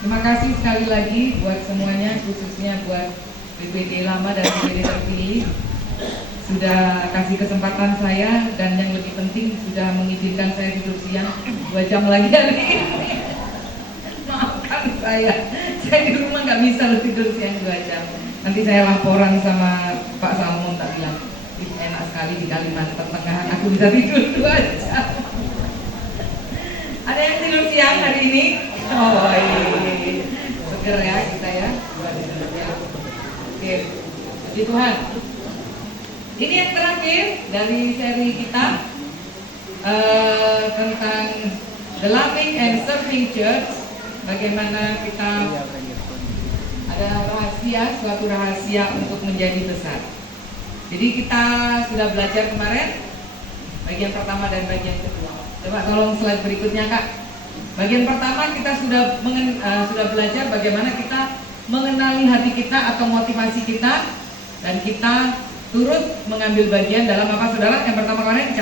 Terima kasih sekali lagi buat semuanya, khususnya buat BPD lama dan BPD terpilih, sudah kasih kesempatan saya, dan yang lebih penting sudah mengizinkan saya tidur siang 2 jam lagi hari ini. Maafkan saya di rumah nggak bisa tidur siang 2 jam. Nanti saya laporan sama Pak Salmon, tak bilang, enak sekali di Kalimantan Tengah aku bisa tidur 2 jam. Ada yang tidur siang hari ini? Oh iya, seger ya kita ya. Oke, puji Tuhan. Ini yang terakhir dari seri kita tentang The Loving and Serving Church. Bagaimana kita ada rahasia, suatu rahasia untuk menjadi besar. Jadi kita sudah belajar kemarin bagian pertama dan bagian kedua. Coba tolong slide berikutnya, Kak. Bagian pertama kita sudah belajar bagaimana kita mengenali hati kita atau motivasi kita, dan kita turut mengambil bagian dalam apa, saudara? Yang pertama kemarin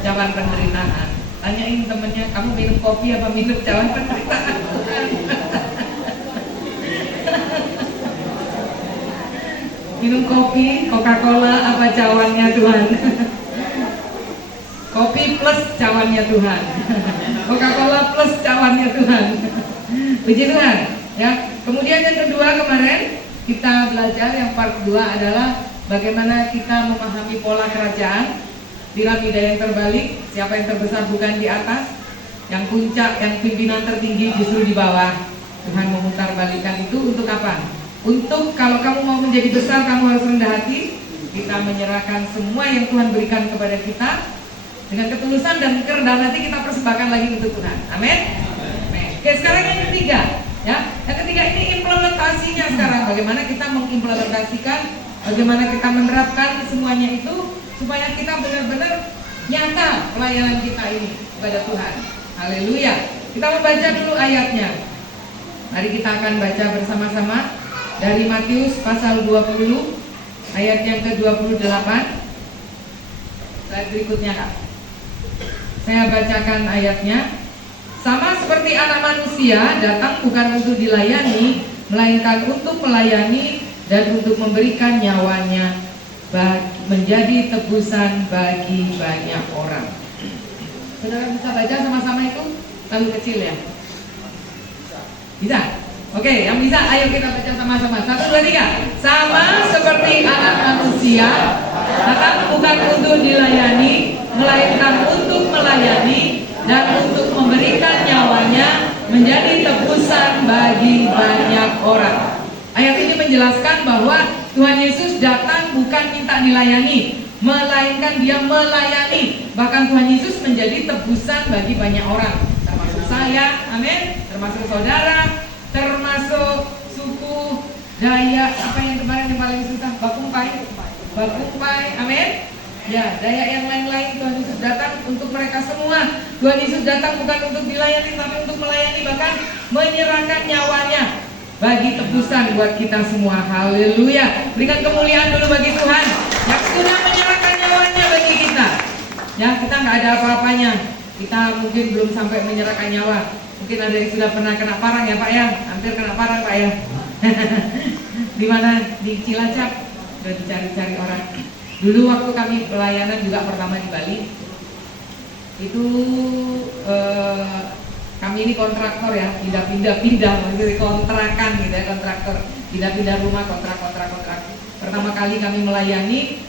cawan penderitaan. Tanyain temennya, kamu minum kopi apa minum cawan penderitaan? Minum kopi, Coca-Cola apa cawannya Tuhan? Kopi plus cawannya Tuhan. Coca-Cola plus cawannya Tuhan. Puji Tuhan. Ya. Kemudian yang kedua kemarin kita belajar, yang part 2 adalah bagaimana kita memahami pola kerajaan, piramida yang terbalik. Siapa yang terbesar bukan di atas, yang puncak, yang pimpinan tertinggi justru di bawah. Tuhan memutar balikan itu untuk apa? Untuk kalau kamu mau menjadi besar, kamu harus rendah hati. Kita menyerahkan semua yang Tuhan berikan kepada kita dengan ketulusan dan kerendahan hati, kita persembahkan lagi untuk Tuhan. Amin. Oke, sekarang yang ketiga, ya. Yang ketiga ini implementasinya sekarang. Bagaimana kita mengimplementasikan, bagaimana kita menerapkan semuanya itu supaya kita benar-benar nyata pelayanan kita ini kepada Tuhan. Haleluya. Kita membaca dulu ayatnya. Mari kita akan baca bersama-sama dari Matius pasal 20 ayat yang ke-28. Slide berikutnya, Kak. Saya bacakan ayatnya. Sama seperti anak manusia datang bukan untuk dilayani, melainkan untuk melayani dan untuk memberikan nyawanya menjadi tebusan bagi banyak orang. Saudara bisa baca sama-sama itu? Terlalu kecil ya? Bisa? Oke, yang bisa ayo kita baca sama-sama. 1, 2, 3. Sama seperti anak manusia datang bukan untuk dilayani, melainkan untuk melayani dan untuk memberikan nyawanya menjadi tebusan bagi banyak orang. Ayat ini menjelaskan bahwa Tuhan Yesus datang bukan minta dilayani, melainkan dia melayani. Bahkan Tuhan Yesus menjadi tebusan bagi banyak orang, termasuk saya, amin, termasuk saudara, termasuk suku Dayak, apa yang kemarin yang paling susah, Bakumpai, amin. Ya, Dayak yang lain-lain, Tuhan Yesus datang untuk mereka semua. Tuhan Yesus datang bukan untuk dilayani, tapi untuk melayani, bahkan menyerahkan nyawanya bagi tebusan buat kita semua. Haleluya. Berikan kemuliaan dulu bagi Tuhan yang sudah menyerahkan nyawanya bagi kita. Ya, kita nggak ada apa-apanya. Kita mungkin belum sampai menyerahkan nyawa. Mungkin ada yang sudah pernah kena parang ya Pak ya, hampir kena parang Pak ya. Di mana? Di Cilacap. Udah dicari-cari orang. Dulu waktu kami pelayanan juga pertama di Bali, itu kami ini kontraktor ya, pindah-pindah, maksudnya kontrakan gitu ya, kontraktor, pindah-pindah rumah, kontrak. Pertama kali kami melayani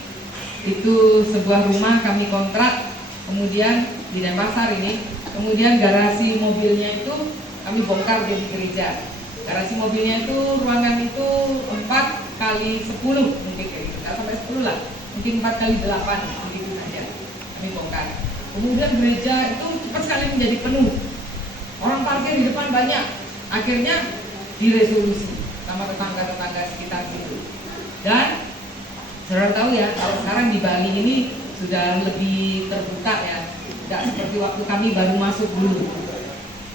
itu sebuah rumah kami kontrak, kemudian di Denpasar ini, kemudian garasi mobilnya itu kami bongkar di gereja. Garasi mobilnya itu ruangan itu 4x10 mungkin kayak gitu, nggak sampai 10 lah, mungkin 4x8 begitu saja kami bongkar. Kemudian gereja itu cepat sekali menjadi penuh. Orang parkir di depan banyak, akhirnya diresolusi sama tetangga-tetangga sekitar situ. Dan saudara tahu ya, kalau sekarang di Bali ini sudah lebih terbuka ya, tidak seperti waktu kami baru masuk dulu.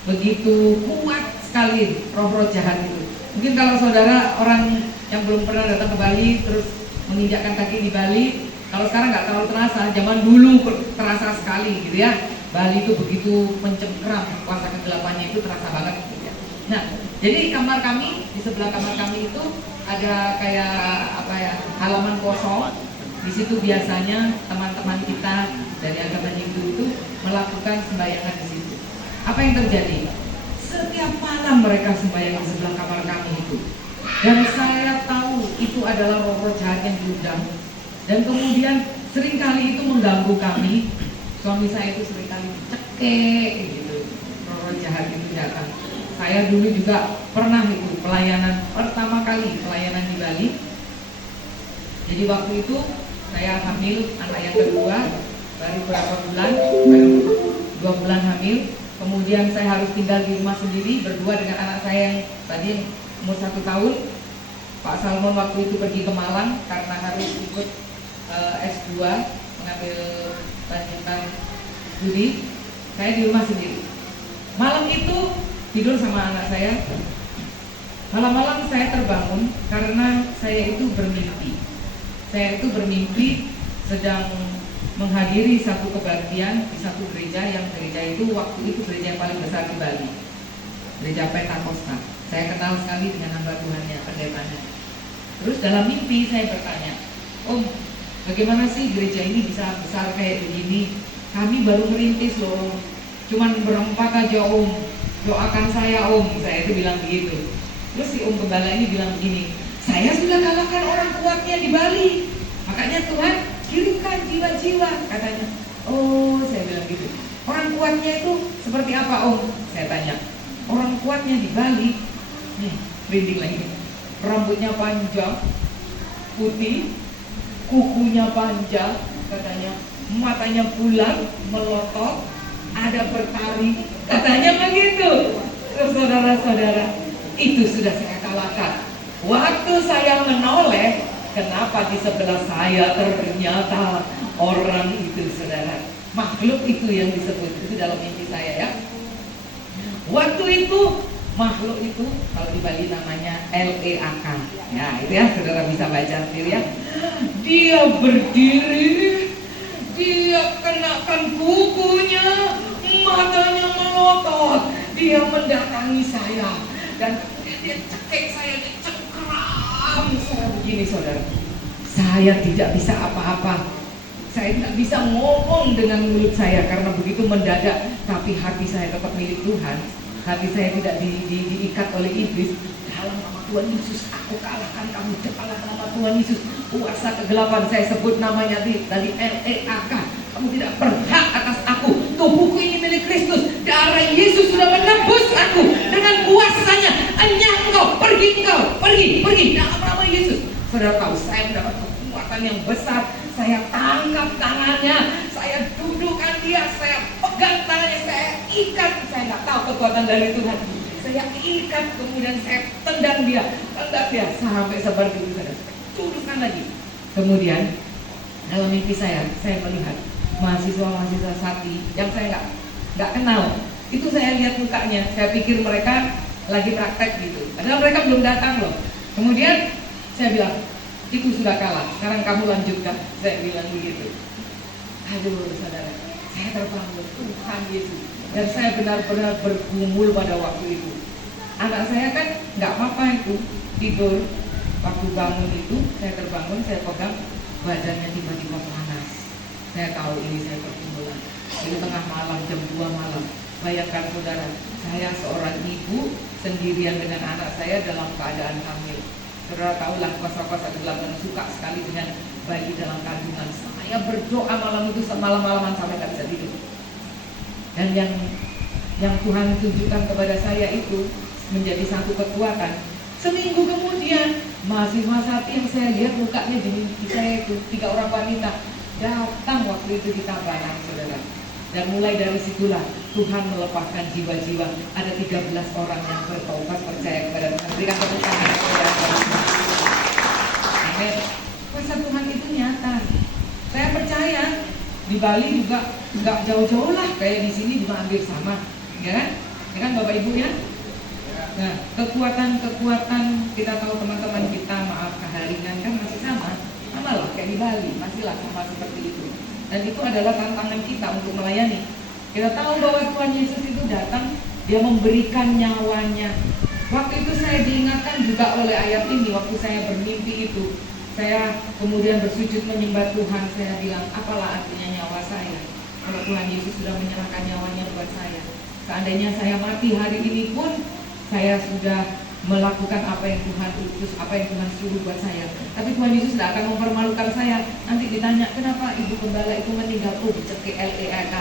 Begitu kuat sekali roh-roh jahat itu. Mungkin kalau saudara orang yang belum pernah datang ke Bali terus menginjakkan kaki di Bali, kalau sekarang nggak terlalu terasa, zaman dulu terasa sekali gitu ya. Bali itu begitu mencengkeram, kuasa kegelapannya itu terasa banget gitu ya. Nah, jadi kamar kami, di sebelah kamar kami itu ada kayak halaman kosong. Di situ biasanya teman-teman kita dari agama Hindu itu melakukan sembayangan di situ. Apa yang terjadi? Setiap malam mereka sembahyang di sebelah kamar kami itu. Dan saya tahu itu adalah roh-roh jahat yang diundang. Dan kemudian seringkali itu mengganggu kami. Suami saya itu seringkali cekek gitu. Roh-roh jahat itu datang. Saya dulu juga pernah itu pelayanan, pertama kali pelayanan di Bali. Jadi waktu itu saya hamil anak yang kedua, baru berapa bulan, baru 2 bulan hamil. Kemudian saya harus tinggal di rumah sendiri berdua dengan anak saya yang tadi umur 1 tahun. Pak Salmon waktu itu pergi ke Malang karena harus ikut S2 mengambil lanjutan studi. Saya di rumah sendiri. Malam itu tidur sama anak saya. Malam-malam saya terbangun karena saya itu bermimpi. Saya itu bermimpi sedang menghadiri satu kebaktian di satu gereja, yang gereja itu waktu itu gereja yang paling besar di Bali, gereja Pentakosta. Saya kenal sekali dengan hamba Tuhannya, pendetanya. Terus dalam mimpi saya bertanya, Om, bagaimana sih gereja ini bisa besar kayak begini? Kami baru merintis loh, cuman berempat aja Om, doakan saya Om. Saya itu bilang begitu. Terus si Om Gembala ini bilang begini, saya sudah kalahkan orang kuatnya di Bali, makanya Tuhan kirimkan jiwa-jiwa, katanya. Oh, saya bilang gitu. Orang kuatnya itu seperti apa Om? Saya tanya. Orang kuatnya di Bali, merinding lagi, rambutnya panjang, putih, kukunya panjang, katanya, matanya bulat, melotot, ada bertaring, katanya begitu. Terus saudara-saudara, itu sudah saya kalahkan. Waktu saya menoleh, kenapa di sebelah saya ternyata orang itu, saudara. Makhluk itu yang disebut, itu dalam mimpi saya ya. Waktu itu, makhluk itu, kalau di Bali namanya LEAK. Ya, itu ya, saudara bisa baca sendiri ya. Dia berdiri, dia kenakan kukunya, matanya melotot, dia mendatangi saya. Dan dia cekik saya, dia cengkeram saya begini, saudara. Saya tidak bisa apa-apa. Saya tidak bisa ngomong dengan mulut saya karena begitu mendadak. Tapi hati saya tetap milik Tuhan. Hati saya tidak diikat oleh iblis. Dalam nama Tuhan Yesus, aku kalahkan kamu. Dalam nama Tuhan Yesus, kuasa kegelapan, saya sebut namanya dari LEAK. Kamu tidak berhak atas aku. Tubuhku ini milik Kristus. Darah Yesus sudah menebus aku dengan kuasanya. Enyah engkau, pergi engkau, pergi dalam nama Yesus. Saudara tahu, saya mendapat kekuatan yang besar. Saya tangkap tangannya, saya dudukkan dia, saya pegang tangannya, saya ikat. Saya nggak tahu kekuatan dari Tuhan. Saya ikat, kemudian saya tendang dia sampai seperti itu. Saya dudukkan lagi. Kemudian dalam mimpi saya melihat mahasiswa Sakti yang saya nggak kenal. Itu saya lihat mukanya, saya pikir mereka lagi praktek gitu. Padahal mereka belum datang loh. Kemudian saya bilang, itu sudah kalah, sekarang kamu lanjutkan. Saya bilang begitu. Aduh saudara, saya terbangun, Tuhan Yesus. Dan saya benar-benar bergumul pada waktu itu. Anak saya kan nggak apa-apa itu, tidur. Waktu bangun itu, saya terbangun, saya pegang, badannya tiba-tiba panas. Saya tahu ini saya pergumulan. Itu tengah malam, jam 2 malam. Bayangkan saudara, saya seorang ibu sendirian dengan anak saya dalam keadaan hamil. Saudara tahulah kuasa-kuasa kegelapan suka sekali dengan bayi dalam kandungan. Saya berdoa malam itu semalam-malaman sampai tak bisa tidur. Dan yang Tuhan tunjukkan kepada saya itu menjadi satu kekuatan. Seminggu kemudian mahasiswa Sakti yang saya lihat mukanya di mimpi saya itu 3 orang wanita datang waktu itu di Tabanan, saudara. Dan mulai dari situlah Tuhan melepaskan jiwa-jiwa. Ada 13 orang yang bertobat percaya kepada Tuhan. Berikan tepuk tangan kepada Tuhan. Amin. Kuasa Tuhan itu nyata. Saya percaya di Bali juga nggak jauh-jauh lah kayak di sini juga hampir sama, ya kan? Ya kan Bapak Ibu ya? Nah, kekuatan kita tahu teman-teman kita, maaf keharingan kan masih sama lah kayak di Bali, masih lah sama seperti itu. Dan itu adalah tantangan kita untuk melayani. Kita tahu bahwa Tuhan Yesus itu datang Dia memberikan nyawanya. Waktu itu saya diingatkan juga oleh ayat ini. Waktu saya bermimpi itu, saya kemudian bersujud menyembah Tuhan. Saya bilang, apalah artinya nyawa saya kalau Tuhan Yesus sudah menyerahkan nyawanya buat saya. Seandainya saya mati hari ini pun, saya sudah melakukan apa yang Tuhan utus, apa yang Tuhan suruh buat saya. Tapi Tuhan Yesus tidak akan mempermalukan saya. Nanti ditanya, kenapa ibu gembala itu meninggal? Oh, dicekik LEAK.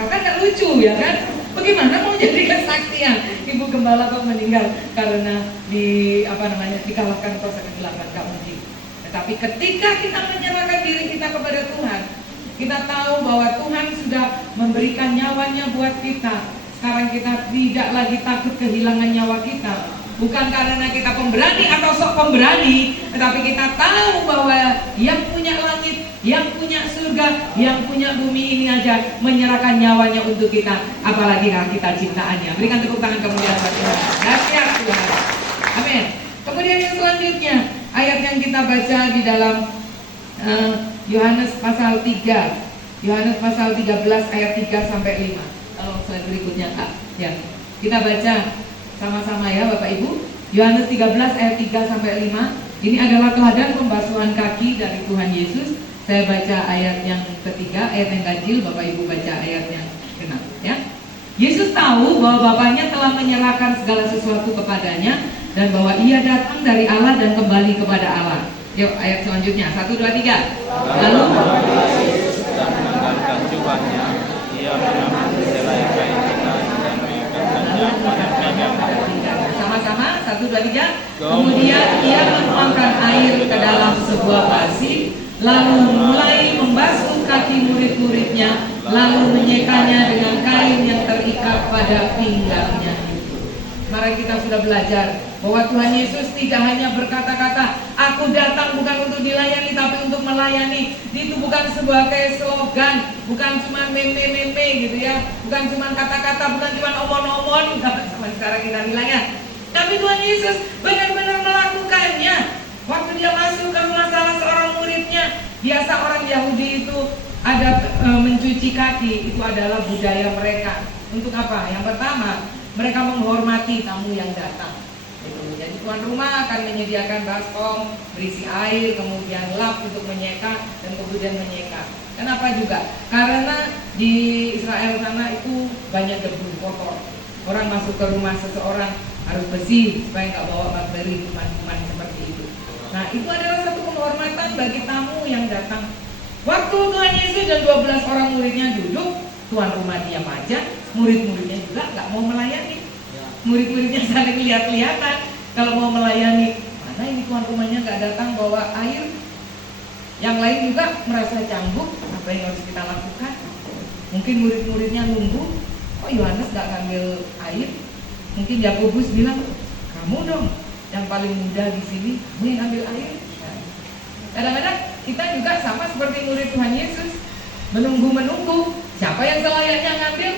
Kan gak lucu ya kan? Bagaimana mau jadi kesaksian ibu gembala kok meninggal karena dikalahkan kuasa kegelapan? Gak mungkin. Tetapi ketika kita menyerahkan diri kita kepada Tuhan, kita tahu bahwa Tuhan sudah memberikan nyawanya buat kita. Sekarang kita tidak lagi takut kehilangan nyawa kita. Bukan karena kita pemberani atau sok pemberani, tetapi kita tahu bahwa yang punya langit, yang punya surga, yang punya bumi ini aja menyerahkan nyawanya untuk kita. Apalagi kalau kita ciptaannya. Berikan tepuk tangan kemuliaan buat Tuhan. Dahsyat Tuhan. Amin. Kemudian yang selanjutnya, ayat yang kita baca di dalam Yohanes pasal 3. Yohanes pasal 13 ayat 3 sampai 5. Kalau slide berikutnya Kak. Ya. Kita baca sama-sama ya Bapak Ibu. Yohanes 13 ayat 3 sampai 5. Ini adalah teladan pembasuhan kaki dari Tuhan Yesus. Saya baca ayat yang ketiga, ayat yang ganjil, Bapak Ibu baca ayat yang genap ya. Yesus tahu bahwa Bapaknya telah menyerahkan segala sesuatu kepadanya dan bahwa ia datang dari Allah dan kembali kepada Allah. Yuk ayat selanjutnya, 1, 2, 3. Lalu Yesus sedang menanggalkan jubahnya, ia mengambil selai kain hitam dan mengikatkannya pada pinggang. Sama-sama, 1, 2, 3. Kemudian ia menuangkan air ke dalam sebuah basi, lalu mulai membasuh kaki murid-muridnya, lalu menyekanya dengan kain yang terikat pada pinggangnya. Mari kita sudah belajar bahwa Tuhan Yesus tidak hanya berkata-kata, aku datang bukan untuk dilayani tapi untuk melayani. Itu bukan sebuah kayak slogan, bukan cuma meme-meme gitu ya, bukan cuma kata-kata, bukan cuma omon-omon sama sekarang kita bilangnya. Tapi Tuhan Yesus benar-benar melakukannya. Waktu dia masuk ke rumah salah seorang muridnya, biasa orang Yahudi itu ada mencuci kaki, itu adalah budaya mereka. Untuk apa? Yang pertama, mereka menghormati tamu yang datang. Jadi tuan rumah akan menyediakan baskom berisi air, kemudian lap untuk menyeka dan kemudian menyeka. Kenapa juga? Karena di Israel sana itu banyak debu kotor. Orang masuk ke rumah seseorang harus bersih supaya nggak bawa bakteri, kuman-kuman seperti itu. Nah itu adalah satu penghormatan bagi tamu yang datang. Waktu Tuhan Yesus dan 12 orang muridnya duduk, tuan rumah diam aja, murid-muridnya juga nggak mau melayani. Murid-muridnya saling lihat-lihatan. Kalau mau melayani, mana ini tuan rumahnya nggak datang bawa air. Yang lain juga merasa canggung, apa yang harus kita lakukan? Mungkin murid-muridnya nunggu, kok Yohanes nggak ngambil air? Mungkin Yakobus bilang, kamu dong yang paling muda di sini, kamu yang ambil air. Nah, kadang-kadang kita juga sama seperti murid Tuhan Yesus, menunggu-menunggu. Siapa yang selayaknya ngambil?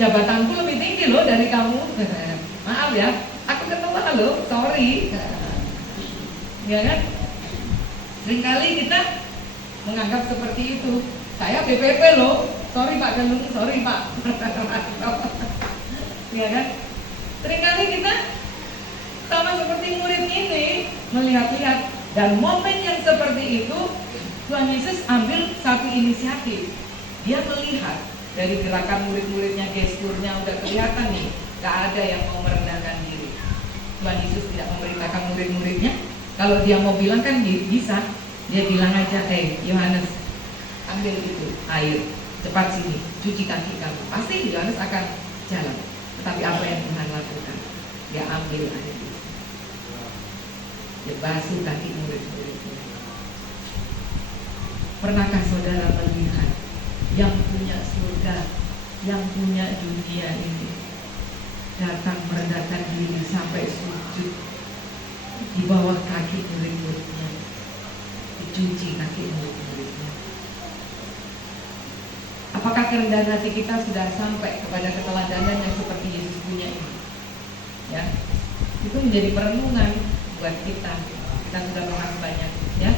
Jabatanku lebih tinggi loh dari kamu. Maaf ya, aku ketua loh, sorry. Ya kan? Seringkali kita menganggap seperti itu. Saya BPP loh, sorry Pak Galung, sorry Pak. Ya kan? Seringkali kita sama seperti murid ini melihat-lihat, dan momen yang seperti itu Tuhan Yesus ambil satu inisiatif. Dia melihat dari gerakan murid-muridnya, gesturnya udah kelihatan nih, gak ada yang mau merendahkan diri. Tuhan Yesus tidak memerintahkan murid-muridnya. Kalau dia mau bilang kan bisa, dia bilang aja, Yohanes, ambil itu air, cepat sini, cuci kaki kamu. Pasti Yohanes akan jalan. Tetapi apa yang Tuhan lakukan? Dia ambil air itu, dia basuh kaki murid-muridnya. Pernahkah saudara melihat yang punya surga, yang punya dunia ini datang merendahkan diri sampai sujud di bawah kaki murid-muridnya, dicuci kaki murid-muridnya? Apakah kerendahan hati kita sudah sampai kepada keteladanan yang seperti Yesus punya ini? Ya, itu menjadi perenungan buat kita. Kita sudah bahas banyak, ya.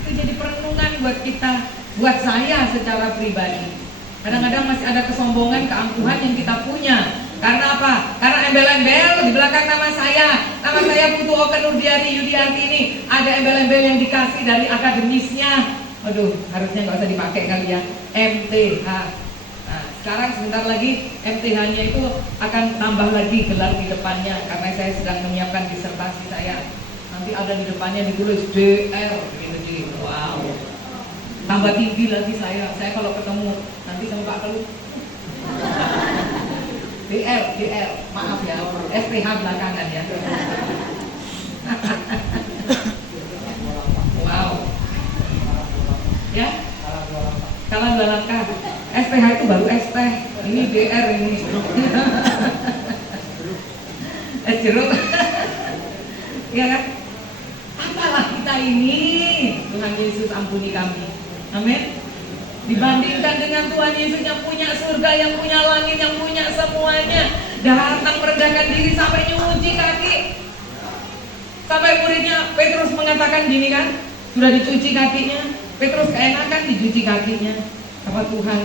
Itu jadi perenungan buat kita, buat saya secara pribadi. Kadang-kadang masih ada kesombongan, keangkuhan yang kita punya Karena apa? Karena embel-embel di belakang nama saya. Nama saya Putu Oka Nurdiati Yudiarti ini. Ada embel-embel yang dikasih dari akademisnya. Aduh, harusnya nggak usah dipakai kali ya. MTH. Nah, sekarang sebentar lagi MTH-nya itu akan tambah lagi gelar di depannya. Karena saya sedang menyiapkan disertasi saya. Nanti ada di depannya ditulis DR gitu. Wow. Tambah tinggi lagi saya kalau ketemu nanti sama Pak Kelu. DR, maaf ya, SPH belakangan ya. Wow. Ya, kalah 2 langkah. SPH itu baru ST, ini DR ini. Es jeruk. Ya kan? Apalah kita ini, Tuhan Yesus ampuni kami. Amin. Dibandingkan dengan Tuhan Yesus yang punya surga, yang punya langit, yang punya semuanya, datang merendahkan diri sampai nyuci kaki. Sampai muridnya Petrus mengatakan gini kan, sudah dicuci kakinya. Petrus keenakan dicuci kakinya. Apa Tuhan?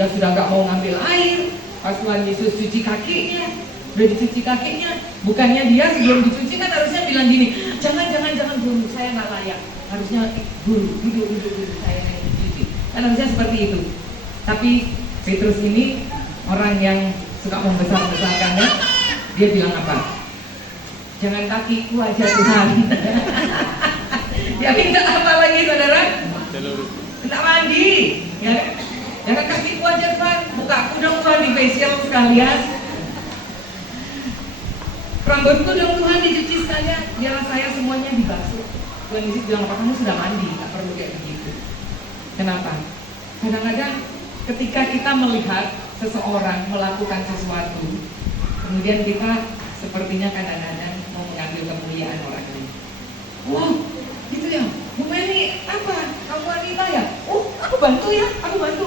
Dia sudah gak mau ngambil air. Pas Tuhan Yesus cuci kakinya, sudah dicuci kakinya. Bukannya dia sebelum dicuci kan harusnya bilang gini, jangan guru, saya nggak layak. Harusnya guru, duduk saya dicuci. Kan harusnya seperti itu. Tapi Petrus ini orang yang suka membesar-besarkannya. Dia bilang apa? Jangan kakiku aja Tuhan. Dia minta apa lagi saudara? Minta mandi. Ya. Jangan kakiku aja Tuhan. Mukaku dong Tuhan di facial sekalian. Rambutku dong Tuhan dicuci sekalian. Biarlah saya semuanya dibasuh. Tuhan Yesus bilang apa? Kamu sudah mandi, tak perlu kayak begitu. Kenapa? Kadang-kadang ketika kita melihat seseorang melakukan sesuatu, kemudian kita sepertinya kadang-kadang mau mengambil kemuliaan orang lain. Wah, gitu ya, Bu Meli, apa? Kamu wanita ya? Oh, aku bantu ya, aku bantu.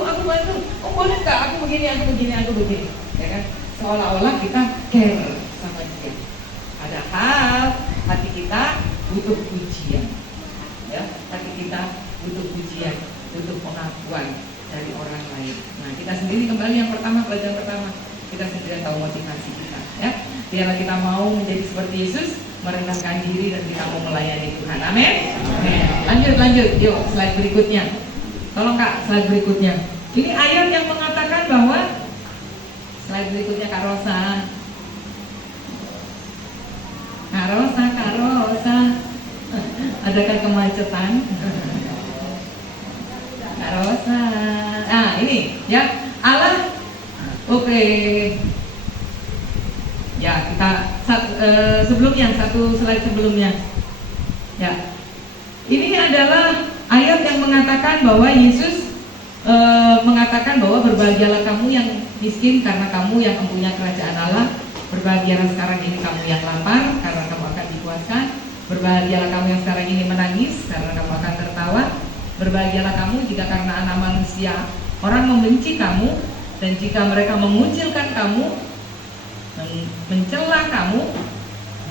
Oh, boleh nggak? Aku begini. Ya kan? Seolah-olah kita care sama dia. Padahal hati kita butuh pujian. Ya, hati kita butuh pujian, butuh pengakuan dari orang lain. Nah, kita sendiri kembali yang pertama, pelajaran pertama, kita sendiri tahu motivasi kita. Ya, biarlah kita mau menjadi seperti Yesus, merendahkan diri dan kita mau melayani Tuhan. Amin. Lanjut. Yuk, slide berikutnya. Tolong Kak, slide berikutnya. Ini ayat yang mengatakan bahwa slide berikutnya Kak Rosa. Kak Rosa. Adakah kemacetan? Kak Rosa. Nah, ini ya Allah. Oke. Ya, kita sebelumnya, satu slide sebelumnya. Ya. Ini adalah ayat yang mengatakan bahwa Yesus mengatakan bahwa berbahagialah kamu yang miskin karena kamu yang mempunyai kerajaan Allah. Berbahagialah sekarang ini kamu yang lapar karena kamu akan dipuaskan. Berbahagialah kamu yang sekarang ini menangis karena kamu akan tertawa. Berbahagialah kamu jika karena anak manusia orang membenci kamu, dan jika mereka mengucilkan kamu, mencela kamu,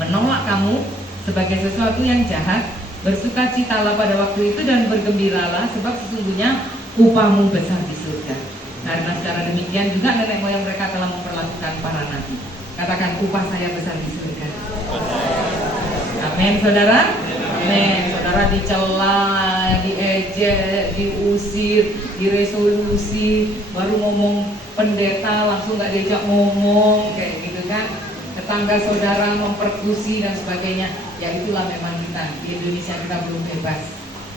menolak kamu sebagai sesuatu yang jahat. Bersukacitalah pada waktu itu dan bergembiralah, sebab sesungguhnya upahmu besar di surga. Karena secara demikian juga nenek moyang mereka telah memperlakukan para nabi. Katakan, upah saya besar di surga. Amin, saudara. Amin. Saudara dicela, diejek, diusir, diresolusi, baru ngomong pendeta langsung nggak diajak ngomong, kayak gitu kan. Tetangga saudara memperkusi dan sebagainya. Ya itulah memang kita di Indonesia, kita belum bebas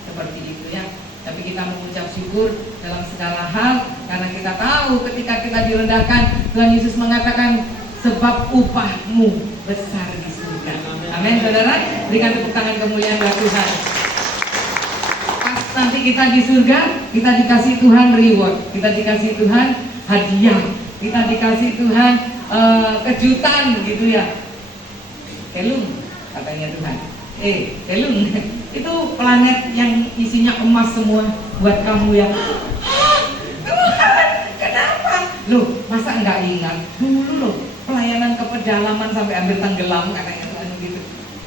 seperti itu ya. Tapi kita mengucap syukur dalam segala hal, karena kita tahu ketika kita direndahkan, Tuhan Yesus mengatakan sebab upahmu besar di surga. Amin, saudara. Berikan tepuk tangan kemuliaan buat Tuhan. Pas nanti kita di surga, kita dikasih Tuhan reward, kita dikasih Tuhan hadiah, kita dikasih Tuhan kejutan gitu ya. Telung katanya Tuhan. Telung itu planet yang isinya emas semua buat kamu ya. Tuhan, kenapa? Loh, masa enggak ingat? Dulu loh, pelayanan ke pedalaman sampai ambil tenggelam katanya Tuhan gitu.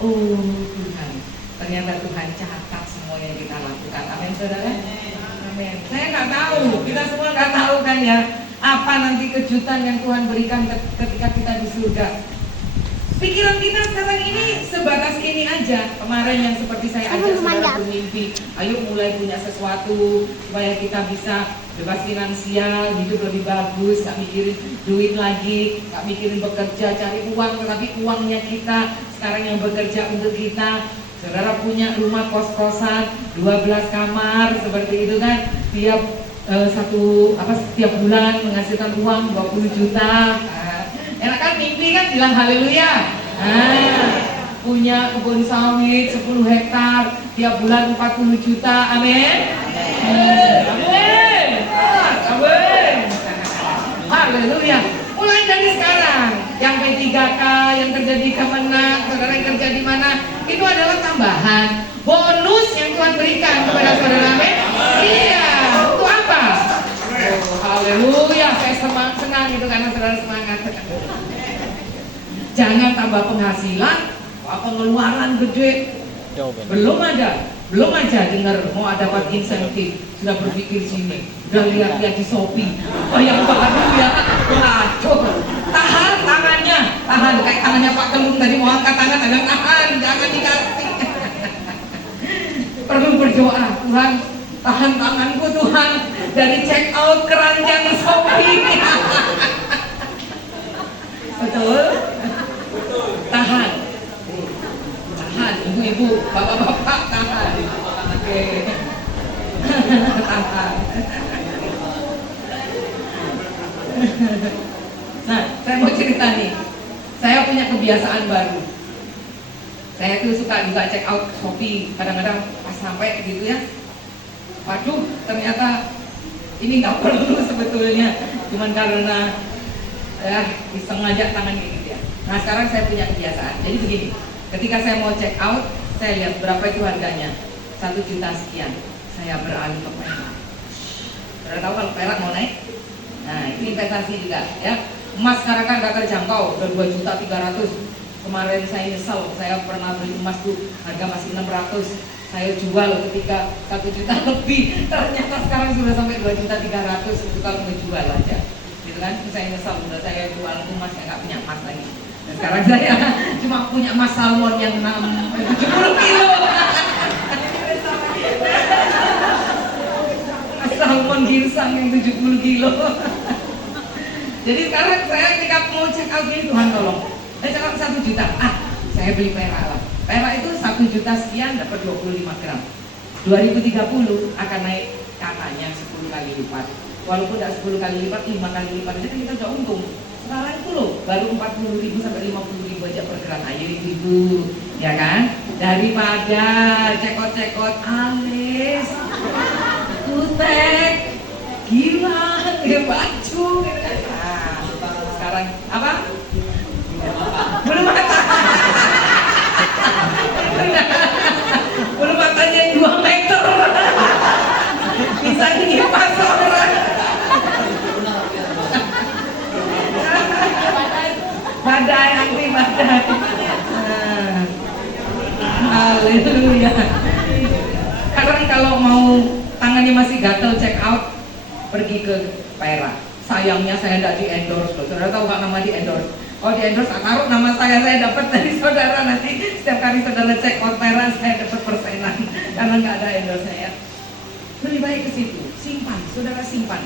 Oh Tuhan, ternyata Tuhan catat semua yang kita lakukan. Amin, saudara. Amin. Saya nggak tahu, kita semua nggak tahu kan ya. Apa nanti kejutan yang Tuhan berikan ketika kita di surga? Pikiran kita sekarang ini sebatas ini aja. Kemarin yang seperti saya ajak saudara bermimpi, ayo mulai punya sesuatu supaya kita bisa bebas finansial, hidup lebih bagus, gak mikirin duit lagi, gak mikirin bekerja, cari uang, tetapi uangnya kita sekarang yang bekerja untuk kita. Saudara punya rumah kos-kosan 12 kamar seperti itu kan, tiap setiap bulan menghasilkan uang 20 juta. Enak kan mimpi kan, bilang haleluya. Punya kebun sawit 10 hektar, tiap bulan 40 juta, amin. Amin. Amin. Haleluya. Mulai dari sekarang, yang P3K, yang kerja di Kemenak, saudara yang kerja di mana, itu adalah tambahan bonus yang Tuhan berikan kepada saudara, amin. Iya, untuk apa? Oh, haleluya, saya senang itu karena saudara semangat. Jangan tambah penghasilan, pengeluaran gede. Belum aja dengar mau dapat insentif, sudah berpikir sini, sudah lihat-lihat di Shopee, yang baru ya, waduh, tahan tangannya, tahan kayak tangannya Pak Kelung tadi mau angkat tangan, tahan, jangan dikasih. Perlu berdoa, Tuhan, tahan tanganku Tuhan dari check out keranjang Shopee. Betul? Tahan, ibu-ibu, bapak-bapak, tahan. Oke. Tahan. Nah, saya mau cerita nih. Saya punya kebiasaan baru. Saya tuh suka juga check out Shopee. Kadang-kadang pas sampai gitu ya, waduh, ternyata ini nggak perlu sebetulnya. Cuman karena iseng aja tangan gitu ya. Nah sekarang saya punya kebiasaan. Jadi begini, ketika saya mau check out, saya lihat berapa itu harganya, 1 juta sekian. Saya beralih ke perak. Sudah tahu kalau perak mau naik? Nah itu investasi juga ya. Emas sekarang kan gak terjangkau, udah 2.300.000. Kemarin saya nyesel, saya pernah beli emas tuh harga masih 600. Saya jual ketika 1 juta lebih. Ternyata sekarang sudah sampai 2.300.000 itu kalau menjual aja. Gitu kan, saya nyesel, udah saya jual emas, saya nggak punya emas lagi. Dan sekarang saya cuma punya emas salmon yang 70 kilo. Salmon ginsang yang 70 kilo. Jadi sekarang saya ketika mau check out gini, Tuhan tolong, saya check out 1 juta, saya beli perak lah. Perak itu 1 juta sekian dapat 25 gram. 2030 akan naik katanya 10 kali lipat. Walaupun tidak 10 kali lipat, 5 kali lipat aja kan kita udah untung. Sekarang itu loh, baru 40.000 sampai 50.000 aja per gram. Ayo itu, ya kan? Daripada cekot-cekot alis, kutek, gila, baju, gitu kan? Nah, sekarang apa? Belum mata. Belum matanya 2 meter. Bisa dikipas orang. Badai, anti badai. Haleluya. Sekarang kalau mau tangannya masih gatel check out, pergi ke perak. Sayangnya saya tidak di endorse loh. Saudara tahu nggak nama di endorse? Oh di endorse, taruh nama saya dapat dari saudara, nanti setiap kali saudara check out perak saya dapat persenan karena nggak ada endorse saya. Lebih baik ke situ, simpan, saudara simpan.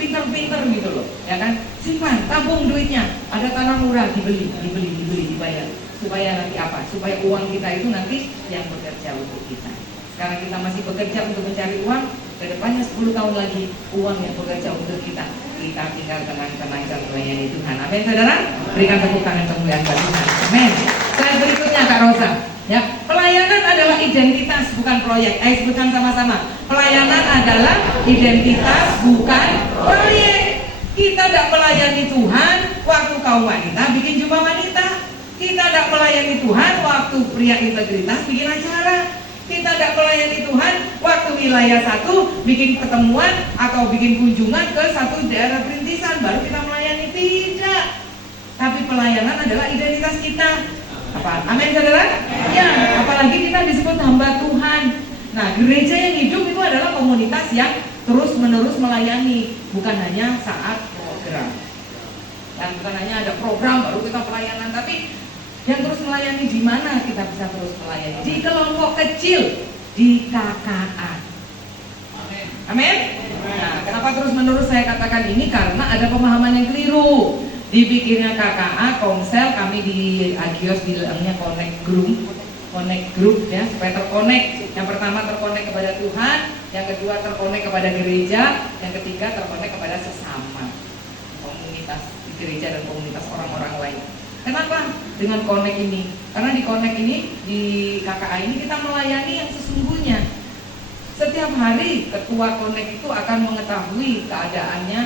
Pinter-pinter gitu loh, ya kan? Simpan, tabung duitnya. Ada tanah murah, dibeli, dibayar. Supaya nanti apa? Supaya uang kita itu nanti yang bekerja untuk kita. Sekarang kita masih bekerja untuk mencari uang, kedepannya 10 tahun lagi uang yang bekerja untuk kita. Kita tinggal tenang-tenang dan melayani Tuhan. Amin, saudara? Berikan tepuk tangan kemuliaan bagi Tuhan. Amin. Slide berikutnya Kak Rosa. Ya, pelayanan adalah identitas bukan proyek. Sebutkan sama-sama. Pelayanan adalah identitas bukan proyek. Kita tidak melayani Tuhan waktu kaum wanita bikin jumlah wanita. Kita tidak melayani Tuhan waktu pria integritas bikin acara. Kita tidak melayani Tuhan waktu wilayah satu bikin pertemuan atau bikin kunjungan ke satu daerah perintisan baru kita melayani. Tidak. Tapi pelayanan adalah identitas kita. Apa? Amin, saudara? Ya, apalagi kita disebut hamba Tuhan. Nah, gereja yang hidup itu adalah komunitas yang terus-menerus melayani, bukan hanya saat bukan hanya ada program baru kita pelayanan, tapi yang terus melayani di mana kita bisa terus melayani? Di kelompok kecil, di KKA. Amin. Nah, kenapa terus menerus saya katakan ini? Karena ada pemahaman yang keliru. Dipikirnya KKA, Komsel, kami di Agios bilangnya connect group ya, supaya terkonek. Yang pertama terkonek kepada Tuhan, yang kedua terkonek kepada gereja, yang ketiga terkonek kepada sesama komunitas di gereja dan komunitas orang-orang lain. Kenapa dengan connect ini? Karena di connect ini, di KKA ini kita melayani yang sesungguhnya. Setiap hari ketua connect itu akan mengetahui keadaannya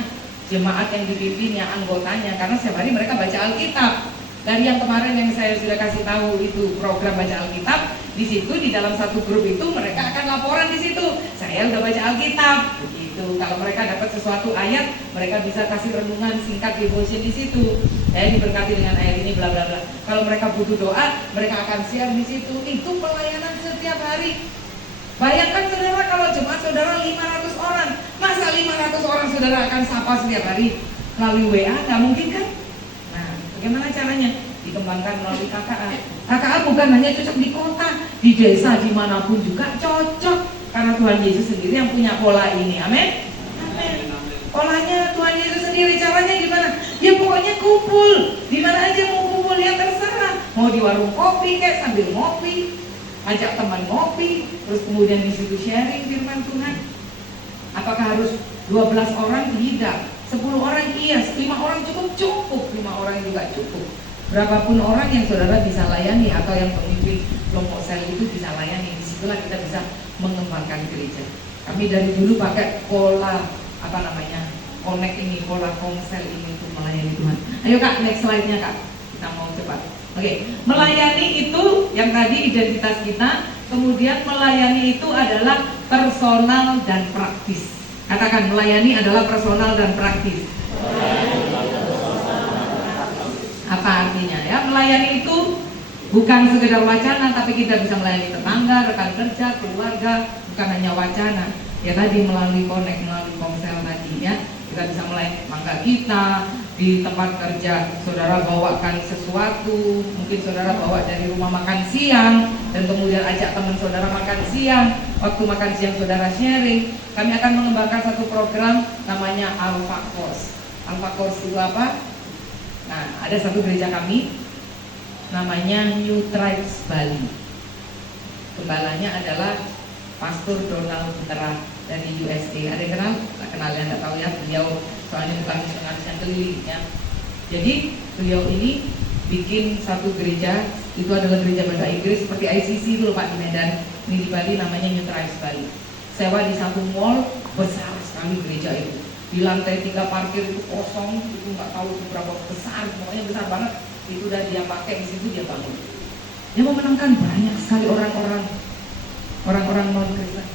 jemaat yang dipimpinnya, anggotanya, karena setiap hari mereka baca Alkitab. Dari yang kemarin yang saya sudah kasih tahu itu program baca Alkitab, di situ di dalam satu grup itu mereka akan laporan di situ. Saya udah baca Alkitab, begitu. Kalau mereka dapat sesuatu ayat, mereka bisa kasih renungan singkat devotion di situ. Saya diberkati dengan ayat ini, bla bla bla. Kalau mereka butuh doa, mereka akan share di situ. Itu pelayanan setiap hari. Bayangkan saudara kalau jemaat saudara 500 orang, masa 500 orang saudara akan sapa setiap hari melalui WA? Nggak mungkin kan? Nah, bagaimana caranya? Dikembangkan melalui KKA. KKA bukan hanya cocok di kota, di desa, dimanapun juga cocok. Karena Tuhan Yesus sendiri yang punya pola ini, amin? Amin. Polanya Tuhan Yesus sendiri, caranya gimana? Ya pokoknya kumpul, di mana aja mau kumpul ya terserah. Mau di warung kopi kayak sambil ngopi, ajak teman ngopi, terus kemudian di situ sharing firman Tuhan. Apakah harus 12 orang? Tidak. 10 orang iya, 5 orang cukup, 5 orang juga cukup. Berapapun orang yang saudara bisa layani atau yang pemimpin kelompok sel itu bisa layani, disitulah kita bisa mengembangkan gereja. Kami dari dulu pakai pola connect ini, pola komsel ini untuk melayani Tuhan. Ayo Kak, next slide-nya Kak. Kita mau cepat. Oke, melayani itu yang tadi identitas kita, kemudian melayani itu adalah personal dan praktis. Katakan, melayani adalah personal dan praktis. Apa artinya ya? Melayani itu bukan sekedar wacana, tapi kita bisa melayani tetangga, rekan kerja, keluarga, bukan hanya wacana. Ya tadi melalui connect, melalui komsel tadi ya, kita bisa melayani mangga kita. Di tempat kerja saudara bawakan sesuatu, mungkin saudara bawa dari rumah makan siang dan kemudian ajak teman saudara makan siang. Waktu makan siang saudara sharing. Kami akan mengembangkan satu program namanya Alpha Course. Alpha Course itu apa? Nah, ada satu gereja kami namanya New Tribes Bali. Gembalanya adalah Pastor Donald Butera dari USA. Ada yang kenal? Tak kenal ya, tak tahu ya. Beliau soalnya bukan misionaris yang keliling ya. Jadi beliau ini bikin satu gereja, itu adalah gereja bahasa Inggris seperti ICC itu Pak di Medan. Ini di Bali namanya New Tribes Bali. Sewa di satu mall besar sekali gereja itu. Di lantai 3 parkir itu kosong, itu nggak tahu berapa besar, pokoknya besar banget. Itu udah dia pakai, di situ dia bangun. Dia memenangkan banyak sekali orang-orang non Kristen.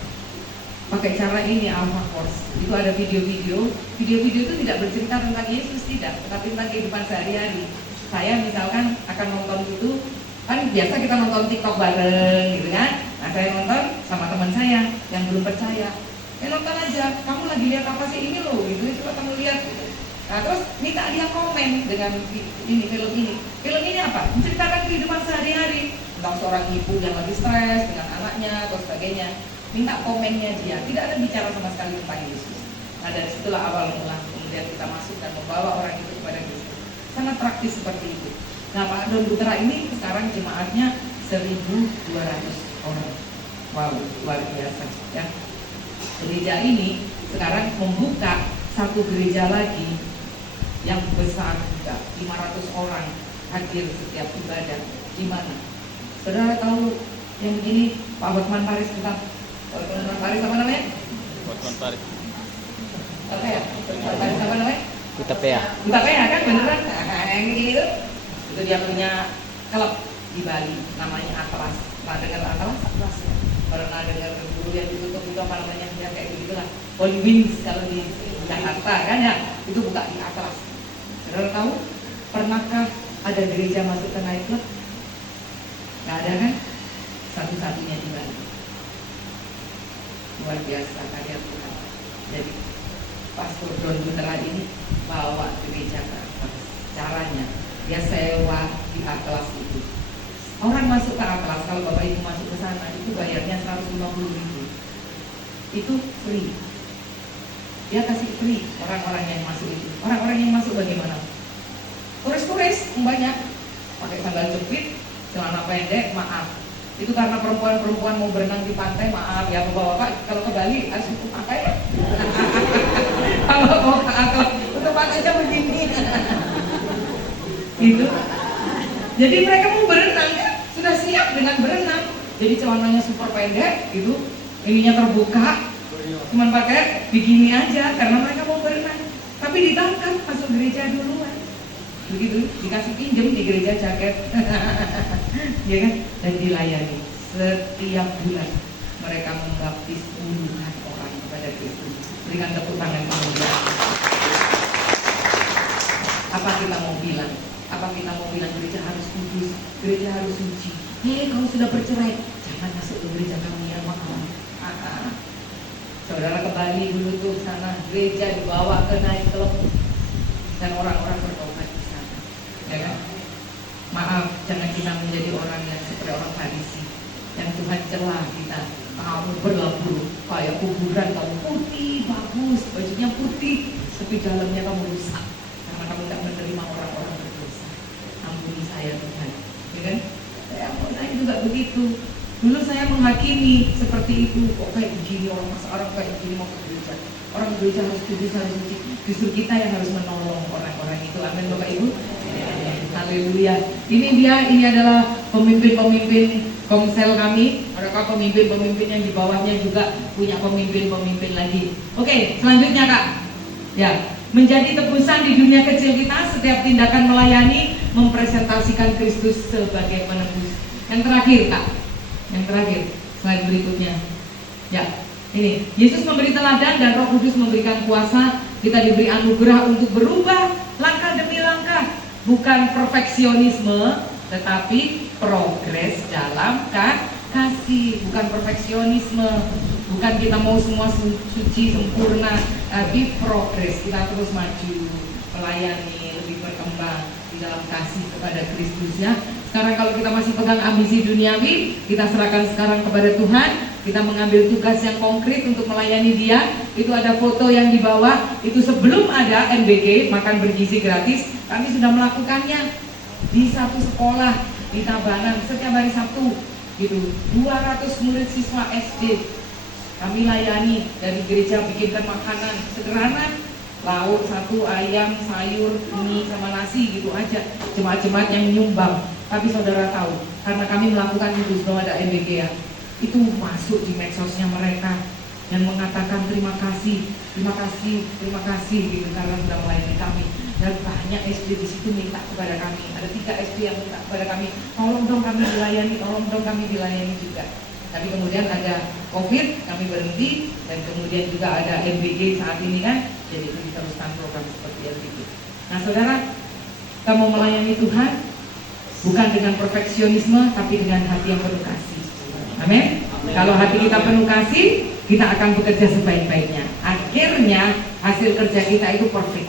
Pakai cara ini Alpha Course. Itu ada video-video itu tidak bercerita tentang Yesus, tidak, tetapi tentang kehidupan sehari-hari. Saya misalkan akan nonton itu, kan biasa kita nonton TikTok bareng gitu kan. Nah saya nonton sama teman saya yang belum percaya. Nonton aja, kamu lagi lihat apa sih ini loh, gitu, coba kamu lihat. Nah terus minta dia komen dengan ini film ini. Film ini apa? Menceritakan kehidupan sehari-hari tentang seorang ibu yang lagi stres dengan anaknya atau sebagainya. Minta komennya dia, tidak ada bicara sama sekali tentang Yesus. Nah dari situlah awal mula, kemudian kita masuk dan membawa orang itu kepada Kristus. Sangat praktis seperti itu. Nah Pak Don Butera ini sekarang jemaatnya 1.200 orang. Wow, luar biasa ya. Gereja ini sekarang membuka satu gereja lagi yang besar juga, 500 orang hadir setiap ibadah. Di mana? Saudara tahu yang begini Pak Hotman Paris kita? Hotman Paris apa namanya? Hotman Paris. Apa ya? Hotman Paris apa namanya? Utapea. Utapea kan beneran? Nah, yang begini itu dia punya klub di Bali namanya Atlas. Pernah dengar Atlas? Atlas ya. Pernah dengar dulu yang ditutup itu apa namanya? Ya kayak begitulah. Holy Wings kalau di Jakarta kan ya, itu buka di Atlas. Saudara tahu? Pernahkah ada gereja masuk ke night club? Nggak ada kan? Satu-satunya di Bali. Luar biasa karya Tuhan. Jadi Pastor Don Butera ini bawa gereja ke atas. Cara dia sewa di A-kelas itu. Orang masuk ke A-kelas, kalau Bapak Ibu masuk ke sana itu bayarnya 150.000. Itu free. Dia kasih free orang-orang yang masuk itu. Orang-orang yang masuk bagaimana? Turis-turis banyak, pakai sandal jepit, celana pendek, maaf. Itu karena perempuan-perempuan mau berenang di pantai, maaf ya Bapak-bapak, kalau ke Bali harus tutup pakai ya. Kalau mau ke akal, tutup pakainya begini. Gitu. Jadi mereka mau berenang ya, sudah siap dengan berenang. Jadi celananya super pendek, gitu, ininya terbuka, cuman pakai bikini aja karena mereka mau berenang. Tapi ditangkap masuk gereja duluan. Begitu, dikasih pinjem di gereja jaket. Ya kan? Dan dilayani setiap bulan mereka membaptis puluhan orang kepada Kristus. Berikan tepuk tangan kemudian. Apa kita mau bilang? Apa kita mau bilang gereja harus kudus, gereja harus suci? Kalau sudah bercerai, jangan masuk ke gereja kami ya, maaf. Saudara ke Bali dulu tuh sana, gereja dibawa ke naik klub dan orang-orang bertobat di sana. Ya kan? Maaf, jangan kita menjadi orang yang seperti orang Farisi yang Tuhan celah kita. Kamu berlabuh kayak kuburan, kamu putih, bagus, bajunya putih, tapi dalamnya kamu rusak karena kamu tidak menerima orang-orang berdosa. Ampuni saya Tuhan, ya kan? Saya juga begitu. Dulu saya menghakimi seperti itu. Kok kayak begini orang kayak begini mau ke gereja? Orang gereja harus kudus, harus suci. Justru kita yang harus menolong orang-orang itu. Amin Bapak Ibu. Haleluya. Ini adalah pemimpin-pemimpin komsel kami. Mereka pemimpin-pemimpin yang di bawahnya juga punya pemimpin-pemimpin lagi. Oke, selanjutnya Kak. Ya, menjadi tebusan di dunia kecil kita, setiap tindakan melayani mempresentasikan Kristus sebagai penebus. Yang terakhir Kak. Yang terakhir, slide berikutnya. Ya, ini Yesus memberi teladan dan Roh Kudus memberikan kuasa. Kita diberi anugerah untuk berubah langkah demi langkah. Bukan perfeksionisme, tetapi progres dalam kasih. Bukan perfeksionisme, bukan kita mau semua suci sempurna, tapi progres. Kita terus maju, melayani, lebih berkembang di dalam kasih kepada Kristus ya. Sekarang kalau kita masih pegang ambisi duniawi, kita serahkan sekarang kepada Tuhan. Kita mengambil tugas yang konkret untuk melayani Dia. Itu ada foto yang di bawah. Itu sebelum ada MBG, makan bergizi gratis. Kami sudah melakukannya di satu sekolah di Tabanan setiap hari Sabtu. Gitu. 200 murid siswa SD kami layani dari gereja, bikinkan makanan sederhana. Lauk satu, ayam, sayur, mie sama nasi gitu aja. Jemaat-jemaat yang menyumbang. Tapi saudara tahu, karena kami melakukan itu sebelum ada MBG ya, itu masuk di medsosnya mereka yang mengatakan terima kasih gitu karena sudah melayani kami. Dan banyak SD di situ minta kepada kami. Ada 3 SD yang minta kepada kami, tolong dong kami dilayani juga. Tapi kemudian ada COVID, kami berhenti, dan kemudian juga ada MBG saat ini kan, jadi diteruskan program seperti itu. Nah saudara, kita mau melayani Tuhan bukan dengan perfeksionisme, tapi dengan hati yang penuh kasih. Amin. Kalau hati kita penuh kasih, kita akan bekerja sebaik-baiknya. Akhirnya hasil kerja kita itu perfect,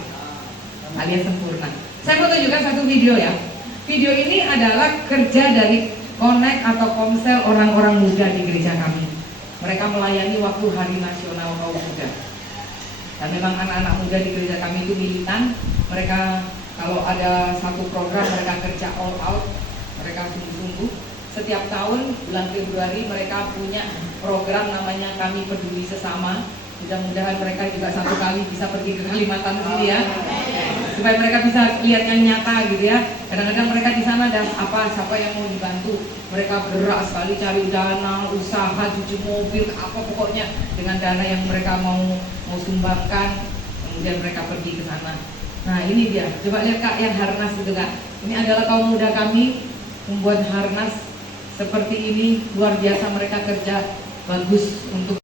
alias sempurna. Saya mau tunjukkan satu video ya. Video ini adalah kerja dari Connect atau Komsel orang-orang muda di gereja kami. Mereka melayani waktu Hari Nasional Kaum Muda. Dan memang anak-anak muda di gereja kami itu militan. Mereka kalau ada satu program mereka kerja all out, mereka sungguh-sungguh. Setiap tahun bulan Februari mereka punya program namanya Kami Peduli Sesama. Mudah-mudahan mereka juga satu kali bisa pergi ke Kalimantan sini ya, supaya mereka bisa lihat yang nyata gitu ya. Kadang-kadang mereka di sana ada siapa yang mau dibantu. Mereka gerak sekali cari dana, usaha, cuci mobil, apa pokoknya dengan dana yang mereka mau sumbangkan. Kemudian mereka pergi ke sana. Nah ini dia, coba lihat Kak yang harnas itu Kak. Ini adalah kaum muda kami membuat harnas seperti ini, luar biasa mereka kerja bagus untuk